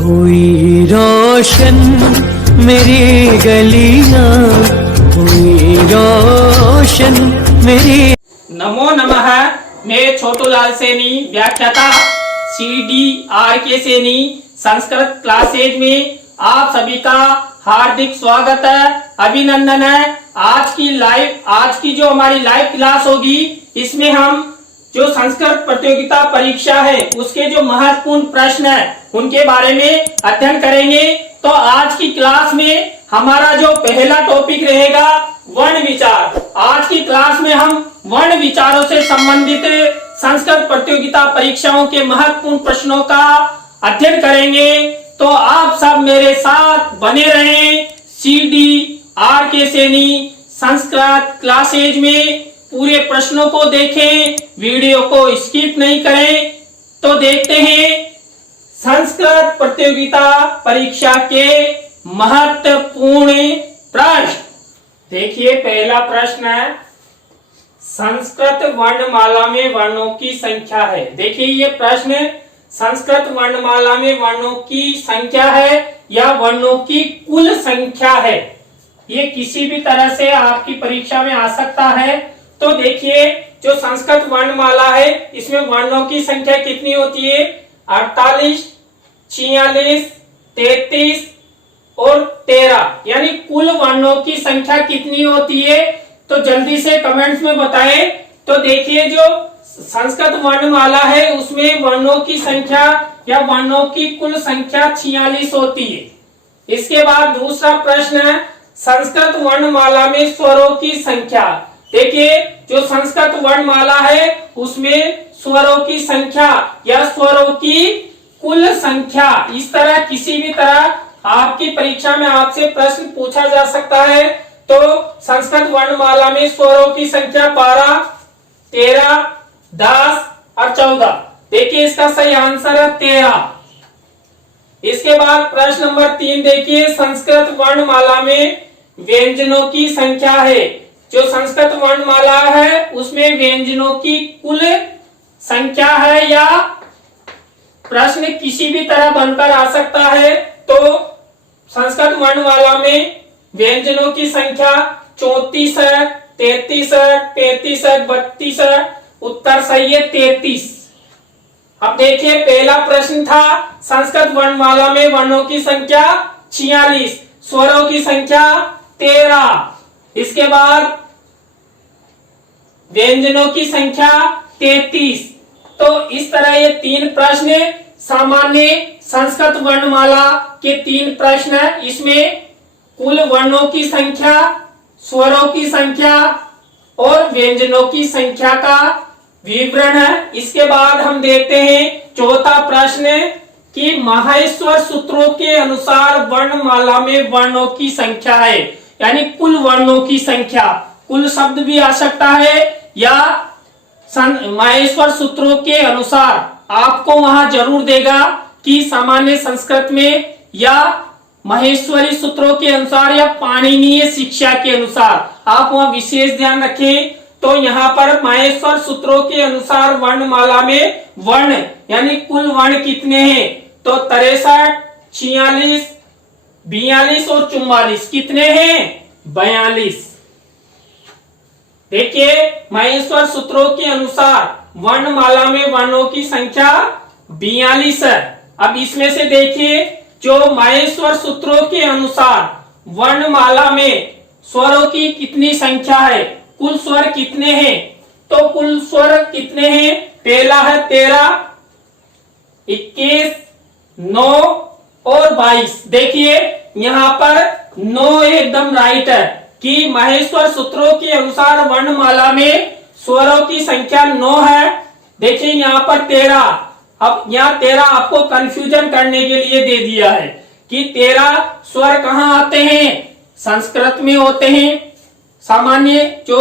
हुई रोशन मेरी गलियां, हुई रोशन मेरी। नमो नमः। मैं छोटूलाल सैनी, व्याख्याता CDRK सैनी संस्कृत क्लासेज में आप सभी का हार्दिक स्वागत है, अभिनंदन है। आज की जो हमारी लाइव क्लास होगी, इसमें हम जो संस्कृत प्रतियोगिता परीक्षा है उसके जो महत्वपूर्ण प्रश्न है उनके बारे में अध्ययन करेंगे। तो आज की क्लास में हमारा जो पहला टॉपिक रहेगा वर्ण विचार। आज की क्लास में हम वर्ण विचारों से संबंधित संस्कृत प्रतियोगिता परीक्षाओं के महत्वपूर्ण प्रश्नों का अध्ययन करेंगे। तो आप सब मेरे साथ बने रहें। CDRK सैनी संस्कृत क्लासेज में पूरे प्रश्नों को देखें, वीडियो को स्किप नहीं करें। तो देखते हैं संस्कृत प्रतियोगिता परीक्षा के महत्वपूर्ण प्रश्न। देखिए पहला प्रश्न है, संस्कृत वर्णमाला में वर्णों की संख्या है। देखिए ये प्रश्न संस्कृत वर्णमाला में वर्णों की संख्या है या वर्णों की कुल संख्या है। ये किसी भी तरह से आपकी परीक्षा में आ सकता है। तो देखिए जो संस्कृत वर्णमाला है इसमें वर्णों की संख्या कितनी होती है? 48, 46, 33 और 13, यानी कुल वर्णों की संख्या कितनी होती है? तो जल्दी से कमेंट्स में बताएं। तो देखिए जो संस्कृत वर्णमाला है उसमें वर्णों की संख्या या वर्णों की कुल संख्या 46 होती है। इसके बाद दूसरा प्रश्न है, संस्कृत वर्णमाला में स्वरों की संख्या। देखिए जो संस्कृत वर्णमाला है उसमें स्वरों की संख्या या स्वरों की कुल संख्या, इस तरह किसी भी तरह आपकी परीक्षा में आपसे प्रश्न पूछा जा सकता है। तो संस्कृत वर्णमाला में स्वरों की संख्या 12, 13, 10 और 14। देखिए इसका सही आंसर है 13। इसके बाद प्रश्न नंबर 3 देखिए, संस्कृत वर्णमाला में व्यंजनों की संख्या है। जो संस्कृत वर्णमाला है उसमें व्यंजनों की कुल संख्या है या प्रश्न किसी भी तरह बनकर आ सकता है। तो संस्कृत वर्णमाला में व्यंजनों की संख्या 34 है, 33 है, 35 है, 32 है। उत्तर सही है 33। अब देखिए पहला प्रश्न था संस्कृत वर्णमाला में वर्णों की संख्या 46, स्वरों की संख्या 13, इसके बाद व्यंजनों की संख्या 33। तो इस तरह ये 3 प्रश्न सामान्य संस्कृत वर्णमाला के 3 प्रश्न है। इसमें कुल वर्णों की संख्या, स्वरों की संख्या और व्यंजनों की संख्या का विवरण है। इसके बाद हम देखते हैं चौथा प्रश्न कि माहेश्वर सूत्रों के अनुसार वर्णमाला में वर्णों की संख्या है, यानी कुल वर्णों की संख्या। कुल शब्द भी आ सकता है या माहेश्वर सूत्रों के अनुसार आपको वहां जरूर देगा कि सामान्य संस्कृत में या माहेश्वरी सूत्रों के अनुसार या पाणिनीय शिक्षा के अनुसार। आप वहां विशेष ध्यान रखें। तो यहाँ पर माहेश्वर सूत्रों के अनुसार वर्णमाला में वर्ण यानी कुल वर्ण कितने हैं? तो 63, 46, 42 और 44। कितने हैं? 42। देखिए माहेश्वर सूत्रों के अनुसार वर्णमाला में वर्णों की संख्या 42 है। अब इसमें से देखिए जो माहेश्वर सूत्रों के अनुसार वर्णमाला में स्वरों की कितनी संख्या है, कुल स्वर कितने हैं? तो कुल स्वर कितने हैं? पहला है 13, 21, 9 और 22। देखिए यहाँ पर 9 एकदम राइट है कि माहेश्वर सूत्रों के अनुसार वर्णमाला में स्वरों की संख्या 9 है। देखिए यहाँ पर 13। अब यहाँ 13 आपको कंफ्यूजन करने के लिए दे दिया है कि 13 स्वर कहाँ आते हैं? संस्कृत में होते हैं। सामान्य जो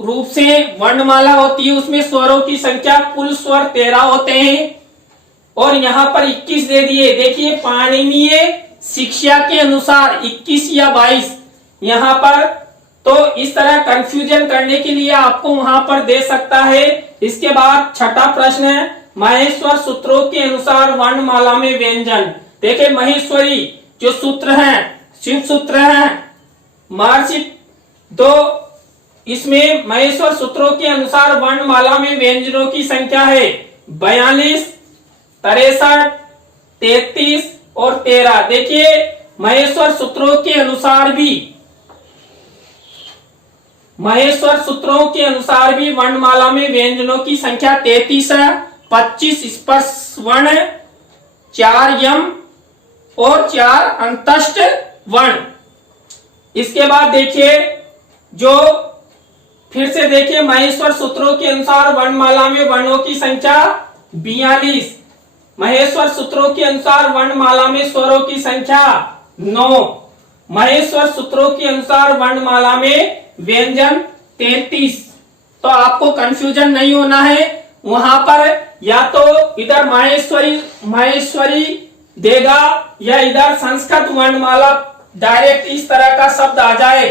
रूप से वर्णमाला होती है उसमें स्वरों की संख्या कुल स्वर 13 होते हैं। और यहाँ पर 21 दे दिए। देखिए पाणिनीय शिक्षा के अनुसार 21 या 22 यहाँ पर। तो इस तरह कंफ्यूजन करने के लिए आपको वहां पर दे सकता है। इसके बाद छठा प्रश्न है, माहेश्वर सूत्रों के अनुसार वर्णमाला में व्यंजन। देखिए महेश्वरी जो सूत्र है, शिव सूत्र है, महर्षि दो, इसमें महेश्वर सूत्रों के अनुसार वर्णमाला में व्यंजनों की संख्या है 42, 63, 33 और 13। देखिए महेश्वर सूत्रों के अनुसार भी वर्णमाला में व्यंजनों की संख्या 33 है, 25 स्पर्श वर्ण, 4 यम और 4 अंतस्थ वर्ण। इसके बाद देखिए फिर से देखिए महेश्वर सूत्रों के अनुसार वर्णमाला में वर्णों की संख्या 42, महेश्वर सूत्रों के अनुसार वर्णमाला में स्वरों की संख्या 9, महेश्वर सूत्रों के अनुसार वर्णमाला में व्यंजन 33। तो आपको कंफ्यूजन नहीं होना है, वहां पर या तो इधर माहेश्वरी देगा या इधर संस्कृत वर्णमाला डायरेक्ट इस तरह का शब्द आ जाए,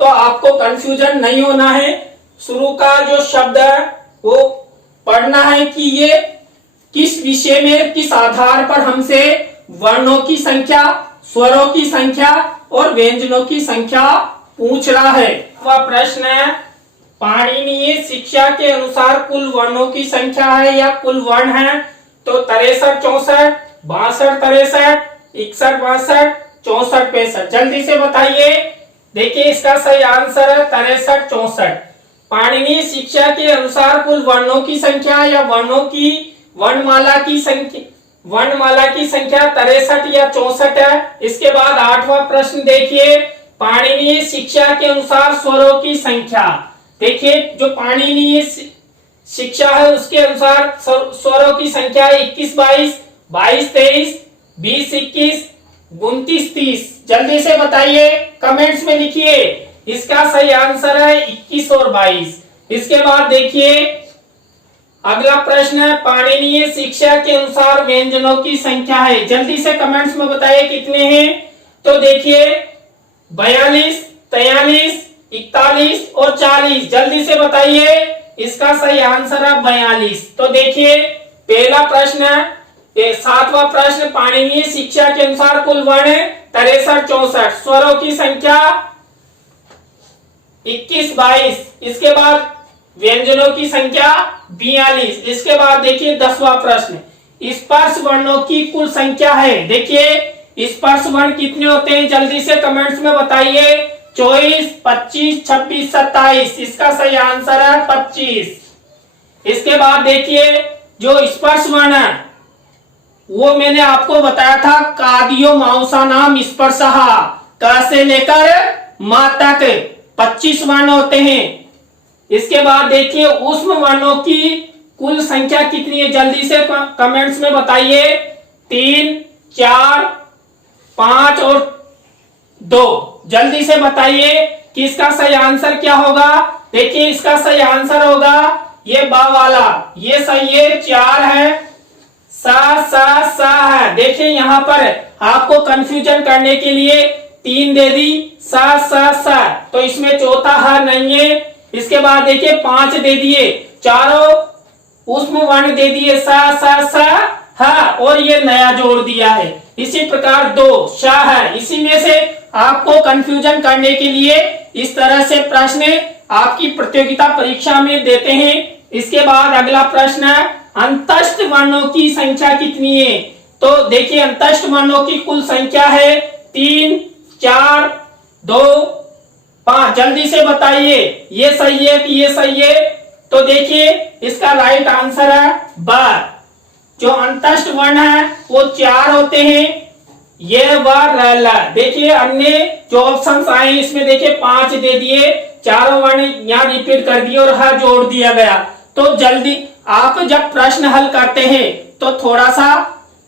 तो आपको कंफ्यूजन नहीं होना है। शुरू का जो शब्द है वो पढ़ना है कि ये किस विषय में, किस आधार पर हमसे वर्णों की संख्या, स्वरों की संख्या और व्यंजनों की संख्या पूछ रहा है। वह प्रश्न है पाणिनीय शिक्षा के अनुसार कुल वर्णों की संख्या है या कुल वर्ण है, तो 63, 64, 62, 63, 61, 62, 64, 65। जल्दी से बताइए। देखिए इसका सही आंसर है 63, 64। पाणिनीय शिक्षा के अनुसार कुल वर्णों की संख्या या वर्णमाला की संख्या 63 या 64 है। इसके बाद 8वां प्रश्न देखिए, पाणिनीय शिक्षा के अनुसार स्वरों की संख्या। देखिए जो पाणिनीय शिक्षा है उसके अनुसार स्वरों की संख्या 21, 22, 22, 23, 20, 21, 29, 30। जल्दी से बताइए, कमेंट्स में लिखिए। इसका सही आंसर है 21 और 22। इसके बाद देखिए अगला प्रश्न है पाणिनीय शिक्षा के अनुसार व्यंजनों की संख्या है। जल्दी से कमेंट्स में बताइए कितने हैं। तो देखिए 42, 43, 41 और 40। जल्दी से बताइए। इसका सही आंसर है 42। तो देखिए पहला प्रश्न है 7वां प्रश्न, पाणिनीय शिक्षा के अनुसार कुल वर्ण 63, 64, स्वरों की संख्या 21, 22। इसके बाद व्यंजनों की संख्या 42। इसके बाद देखिए 10वां प्रश्न, स्पर्श वर्णों की कुल संख्या है। देखिए स्पर्श वर्ण कितने होते हैं, जल्दी से कमेंट्स में बताइए। 24, 25, 26, 27। इसका सही आंसर है 25। इसके बाद देखिए जो स्पर्श वर्ण है वो मैंने आपको बताया था, कादियो माउसा नाम स्पर्शहा, क से लेकर मा तक 25 वर्ण होते हैं। इसके बाद देखिए ऊष्म वर्णों की कुल संख्या कितनी है, जल्दी से कमेंट्स में बताइए। 3, 4, 5 और 2। जल्दी से बताइए कि इसका सही आंसर क्या होगा। देखिए इसका सही आंसर होगा ये बा वाला, ये सही है, 4 है, सा है। देखिए यहाँ पर आपको कंफ्यूजन करने के लिए 3 दे दी, सा। तो इसमें चौथा है नहीं है। इसके बाद देखिए 5 दे दिए, चारों ऊष्म वर्ण दे दिए, सा हा, और ये नया जोड़ दिया है। इसी प्रकार 2 शा है। इसी में से आपको कंफ्यूजन करने के लिए इस तरह से प्रश्न आपकी प्रतियोगिता परीक्षा में देते हैं। इसके बाद अगला प्रश्न है अंतस्थ वर्णों की संख्या कितनी है। तो देखिए अंतस्थ वर्णों की कुल संख्या है 3, 4, 2, 5। जल्दी से बताइए ये सही है कि ये सही है। तो देखिए इसका राइट आंसर है ब। जो अंतस्थ वर्ण है वो 4 होते हैं, ये व र। देखिए अन्य जो ऑप्शंस आए इसमें देखिए 5 दे दिए, चारों वर्ण यहाँ रिपीट कर दिए और ह जोड़ दिया गया। तो जल्दी आप जब प्रश्न हल करते हैं तो थोड़ा सा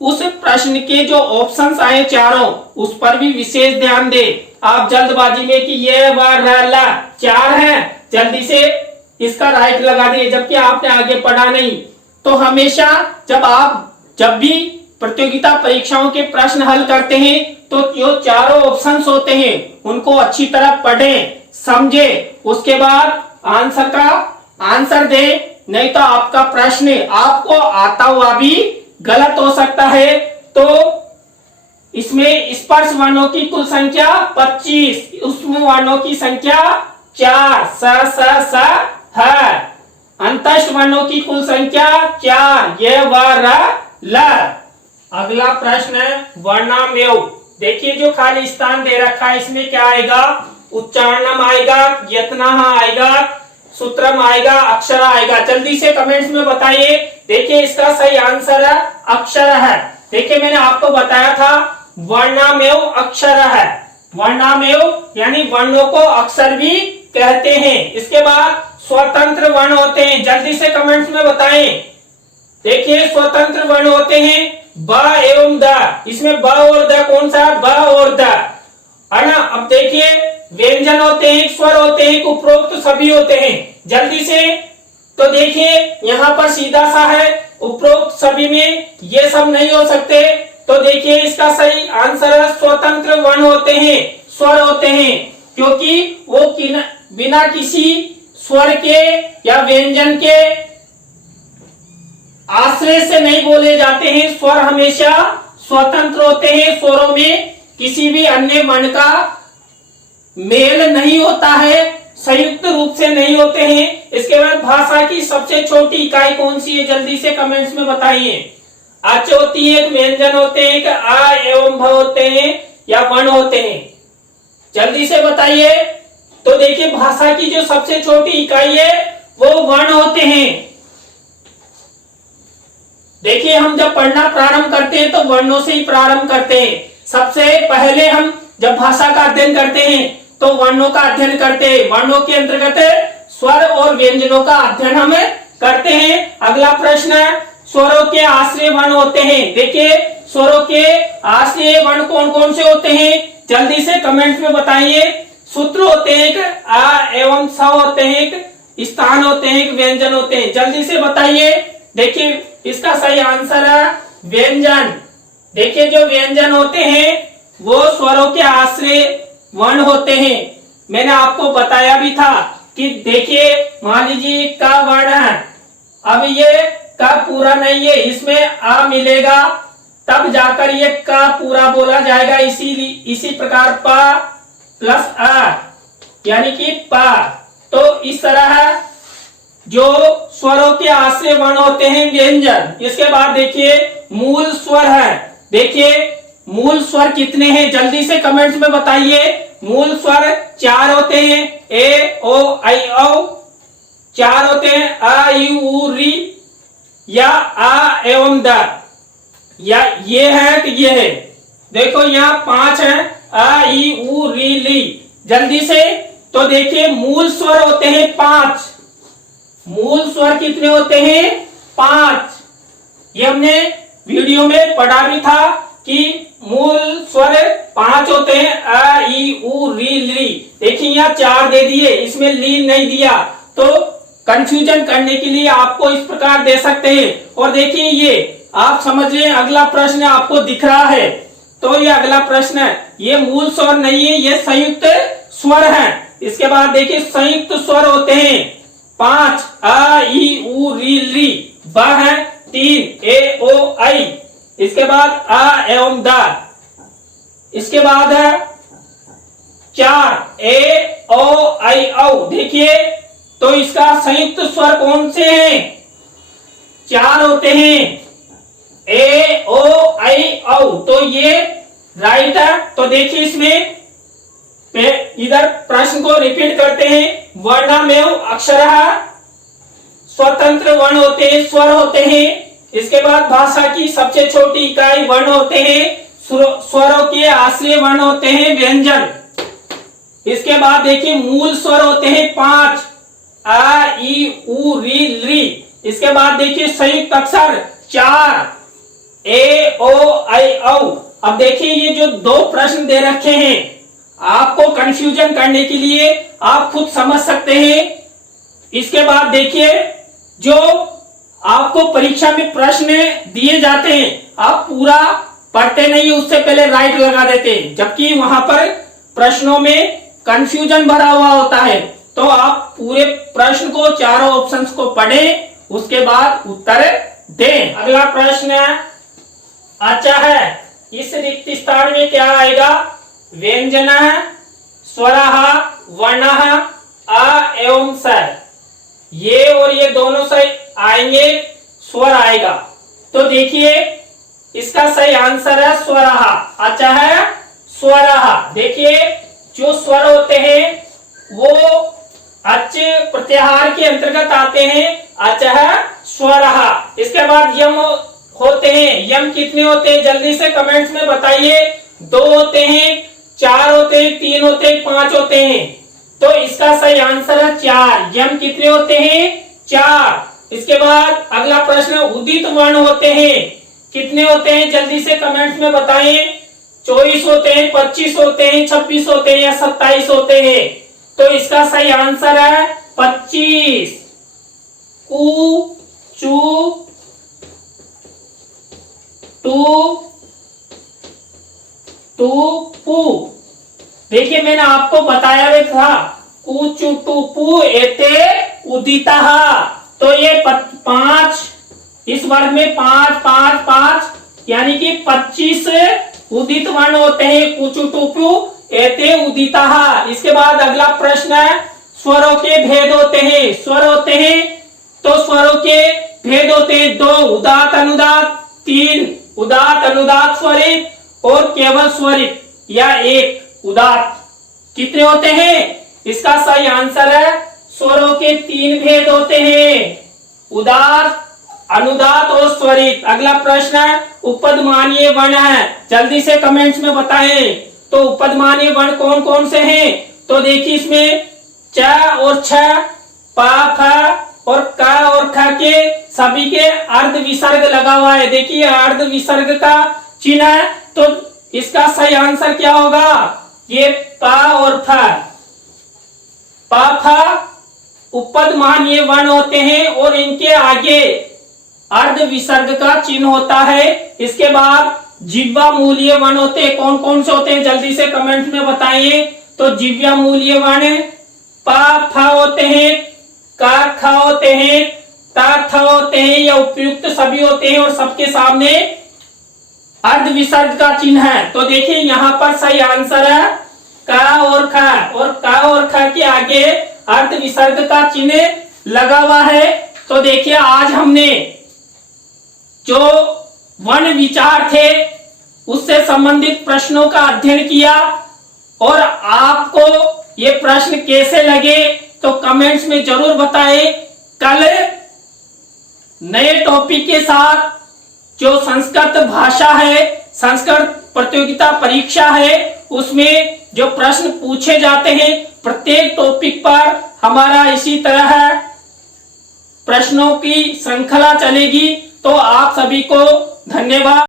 उस प्रश्न के जो ऑप्शंस आए चारों उस पर भी विशेष ध्यान दें। आप जल्दबाजी में कि ये व र 4 है, जल्दी से इसका राइट लगा दिए, जबकि आपने आगे पढ़ा नहीं। तो हमेशा जब भी प्रतियोगिता परीक्षाओं के प्रश्न हल करते हैं तो जो चारों ऑप्शंस होते हैं उनको अच्छी तरह पढ़ें, समझें, उसके बाद आंसर का आंसर दें। नहीं तो आपका प्रश्न आपको आता हुआ भी गलत हो सकता है। तो इसमें स्पर्श वर्णों की कुल संख्या 25, उसमें वर्णों की संख्या 4, स है। अंतस्थ वर्णों की कुल संख्या 4, ये व र ल। अगला प्रश्न है वर्णामेव। देखिए जो खाली स्थान दे रखा है इसमें क्या आएगा, उच्चारणम आएगा, यत्नः आएगा, सूत्रम आएगा, अक्षर आएगा। जल्दी से कमेंट्स में बताइए। देखिए इसका सही आंसर है अक्षर है। देखिए मैंने आपको बताया था वर्णामेव अक्षर है। वर्णामेव यानी वर्णों को अक्षर भी कहते हैं। इसके बाद स्वतंत्र वर्ण होते हैं। जल्दी से कमेंट्स में बताएं। देखिए स्वतंत्र वर्ण होते हैं ब एवं द। इसमें ब और द कौन सा है, ब और द है ना। अब देखिए व्यंजन होते हैं, स्वर होते हैं, उपरोक्त सभी होते हैं। जल्दी से तो देखिए यहाँ पर सीधा सा है, उपरोक्त सभी में ये सब नहीं हो सकते। तो देखिए इसका सही आंसर है स्वतंत्र वर्ण होते हैं, स्वर होते हैं, क्योंकि वो बिना किसी स्वर के या व्यंजन के आश्रय से नहीं बोले जाते हैं। स्वर हमेशा स्वतंत्र होते हैं। स्वरों में किसी भी अन्य वर्ण का मेल नहीं होता है, संयुक्त रूप से नहीं होते हैं। इसके बाद भाषा की सबसे छोटी इकाई कौन सी है, जल्दी से कमेंट्स में बताइए। अच होती है, व्यंजन होते हैं, कि आ एवं भ होते हैं या वर्ण होते हैं, जल्दी से बताइए। तो देखिए भाषा की जो सबसे छोटी इकाई है वो वर्ण होते हैं। देखिए हम जब पढ़ना प्रारंभ करते हैं तो वर्णों से ही प्रारंभ करते हैं। सबसे पहले हम जब भाषा का अध्ययन करते हैं तो वर्णों का अध्ययन करते हैं। वर्णों के अंतर्गत स्वर और व्यंजनों का अध्ययन हम करते हैं। अगला प्रश्न है स्वरों के आश्रय वर्ण होते हैं। देखिए स्वरों के आश्रय वर्ण कौन कौन से होते हैं, जल्दी से कमेंट्स में बताइए। सूत्र होते हैं, आ एवं स होते हैं, स्थान होते हैं, व्यंजन होते हैं, जल्दी से बताइए। देखिए इसका सही आंसर है व्यंजन। देखिए जो व्यंजन होते हैं वो स्वरों के आश्रय वर्ण होते हैं। मैंने आपको बताया भी था कि देखिए मान लीजिए का वर्ण है, अब ये का पूरा नहीं है, इसमें आ मिलेगा तब जाकर ये का पूरा बोला जाएगा। इसी प्रकार पा प्लस आ यानी कि पा। तो इस तरह जो स्वरों के आश्रय वर्ण होते हैं व्यंजन। इसके बाद देखिए मूल स्वर है। देखिए मूल स्वर कितने हैं, जल्दी से कमेंट्स में बताइए। मूल स्वर 4 होते हैं, ए ओ आई औ 4 होते हैं, आ ई उ री या आ एवं द, या ये है कि ये है। देखो यहाँ 5 है, आ ई उ री ली, जल्दी से। तो देखिए मूल स्वर होते हैं 5। मूल स्वर कितने होते हैं, 5। ये हमने वीडियो में पढ़ा भी था कि मूल स्वर 5 होते हैं, अ ई उ री ली। देखिए यहाँ 4 दे दिए, इसमें ली नहीं दिया, तो कंफ्यूजन करने के लिए आपको इस प्रकार दे सकते हैं। और देखिए ये आप समझ रहे हैं। अगला प्रश्न आपको दिख रहा है, तो ये अगला प्रश्न है, ये मूल स्वर नहीं है, ये संयुक्त स्वर है। इसके बाद देखिए संयुक्त स्वर होते हैं 5, अ ई उ री ली, ब है 3, ए ओ आई, इसके बाद आ एवं द, इसके बाद है 4, ए ओ आई औ। देखिए तो इसका संयुक्त स्वर कौन से हैं, 4 होते हैं, ए ओ आई औ। तो ये राइट है। तो देखिए इसमें इधर प्रश्न को रिपीट करते हैं। वर्णामेव अक्षरः, स्वतंत्र वर्ण होते हैं, स्वर होते हैं। इसके बाद भाषा की सबसे छोटी इकाई वर्ण होते हैं, स्वरों के आश्रय वर्ण होते हैं व्यंजन। इसके बाद देखिए मूल स्वर होते हैं 5, आ ई उ री ली। इसके बाद देखिए संयुक्त अक्षर 4, ए ओ आई औ। अब देखिए ये जो 2 प्रश्न दे रखे हैं, आपको कंफ्यूजन करने के लिए आप खुद समझ सकते हैं। इसके बाद देखिए जो आपको परीक्षा में प्रश्न दिए जाते हैं, आप पूरा पढ़ते नहीं, उससे पहले राइट लगा देते हैं, जबकि वहां पर प्रश्नों में कंफ्यूजन भरा हुआ होता है। तो आप पूरे प्रश्न को, चारों ऑप्शंस को पढ़ें, उसके बाद उत्तर दें। अगला प्रश्न अच्छा है, इस रिक्त स्थान में क्या आएगा? व्यंजनः, स्वरः, वर्णः, अ एवं स। ये और ये दोनों से आएंगे, स्वर आएगा। तो देखिए इसका सही आंसर है स्वरः। अच्छा है, स्वरः। देखिए जो स्वर होते हैं वो अच प्रत्याहार के अंतर्गत आते हैं। अच्छा है, स्वरः। इसके बाद यम होते हैं। यम कितने होते हैं जल्दी से कमेंट्स में बताइए। 2 होते हैं, 4 होते हैं, 3 होते हैं, 5 होते हैं। तो इसका सही आंसर है 4। यम कितने होते हैं? 4। इसके बाद अगला प्रश्न, उदित वर्ण होते हैं, कितने होते हैं जल्दी से कमेंट्स में बताएं। 24 होते हैं, 25 होते हैं, 26 होते हैं या 27 होते हैं। तो इसका सही आंसर है 25। कु, चू, टू, पू। देखिए मैंने आपको बताया भी था, कु, चू, टू, पू एते उदितः। तो ये 5, इस वर्ग में 5 5 5 यानी कि 25 उदित वर्ण होते हैं। कुचु टूपू एते उदितः। इसके बाद अगला प्रश्न है, स्वरों के भेद होते हैं। स्वर होते हैं तो स्वरों के भेद होते हैं 2, उदात्त अनुदात्त, 3 उदात्त अनुदात्त स्वरित और केवल स्वरित या 1 उदात्त। कितने होते हैं? इसका सही आंसर है स्वरों के 3 भेद होते हैं, उदात्त, अनुदात्त और स्वरित। अगला प्रश्न है, उपदमानीय वर्ण है, जल्दी से कमेंट्स में बताएं। तो उपदमानीय वर्ण कौन कौन से हैं? तो देखिए इसमें च और छ, प, फ और क और ख के सभी के अर्ध विसर्ग लगा हुआ है। देखिए अर्ध विसर्ग का चिन्ह है। तो इसका सही आंसर क्या होगा? ये प और फ। प, फ उपदमानीय वर्ण होते हैं और इनके आगे अर्ध विसर्ग का चिन्ह होता है। इसके बाद जिह्वा मूलीय वर्ण होते हैं। कौन कौन से होते हैं जल्दी से कमेंट में बताइए। तो जिह्वा मूलीय वर्ण प, फ होते हैं, क, ख होते हैं, त, थ होते हैं, या उपयुक्त सभी होते हैं और सबके सामने अर्ध विसर्ग का चिन्ह है। तो देखिए यहाँ पर सही आंसर है क और ख, और क और ख के आगे अर्ध विसर्ग का चिन्ह लगा हुआ है। तो देखिए आज हमने जो वर्ण विचार थे उससे संबंधित प्रश्नों का अध्ययन किया, और आपको ये प्रश्न कैसे लगे तो कमेंट्स में जरूर बताएं। कल नए टॉपिक के साथ जो संस्कृत भाषा है, संस्कृत प्रतियोगिता परीक्षा है, उसमें जो प्रश्न पूछे जाते हैं प्रत्येक टॉपिक पर हमारा इसी तरह प्रश्नों की श्रृंखला चलेगी। तो आप सभी को धन्यवाद।